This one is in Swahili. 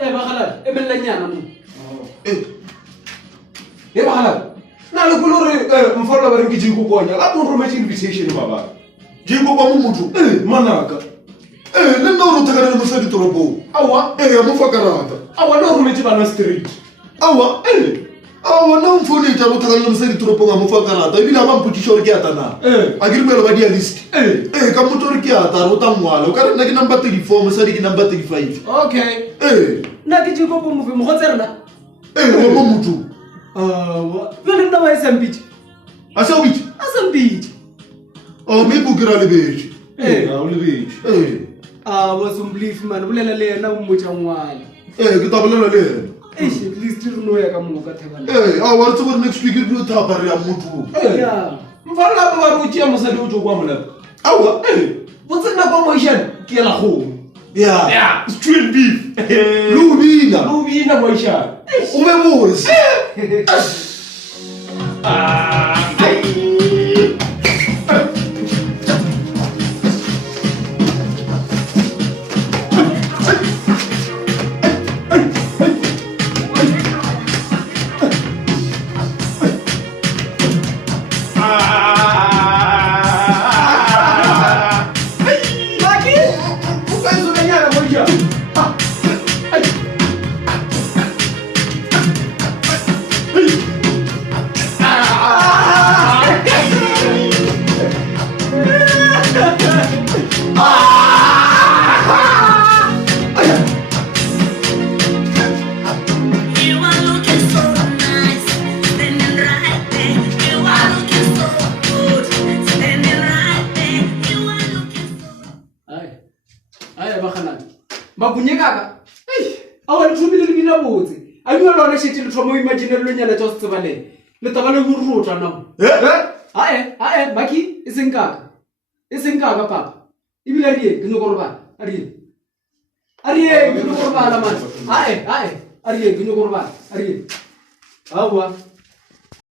Bakala, bellanyana mo. Bakala. Na le kolore mfalla ba re ke jiko bonya. La mo rometse invitation baba. Jiko ba mo motho. Manaka. Le nna o tsaka le mosadi toropo. Awa, Ya mo fa karata. awa no rometse bana street. Awa, na mfoni tsa mo tsaka le mosadi toropo ga mo fa karata. E bila ba mputisa gore ke atana. A ke rimelo ba dia list. Ka motho gore ke ata ro ta ngwala. O ka re nna ke number 34, mosadi ke number 35. Okay. Na ke jiko bo mo mo go tserna. Wa mo motho. Yona nna ba esambiti. Asa wit. Asambiti. Me bu kira le beji. Ha o le beji. Wasumblief man, bulela le yena o mmotsa ngwana. Ke tabolela le ena. At least re no ya ka mo ka thebana. A wa tse gore next week re tlo thapa re ya motho. Yeah. Mfalla ba re o tšea mosadi o tšo kwa mona. Awa, Botsena kwa moishane ke la kgomo. ya. Street beef. Lubina. Lo bina moishane. O be bose. Magunyekaka. Awa ntshubile le bina botse. A nyo lona shiti le thomo imagine le nyana tsa tsebale. Le tabale mo rutla namo. Baki isinkaka. Isinkaka papa. Ibile rie ke no korba. Arie ke no korba la man. Arie ke no korba. Arie. Awa.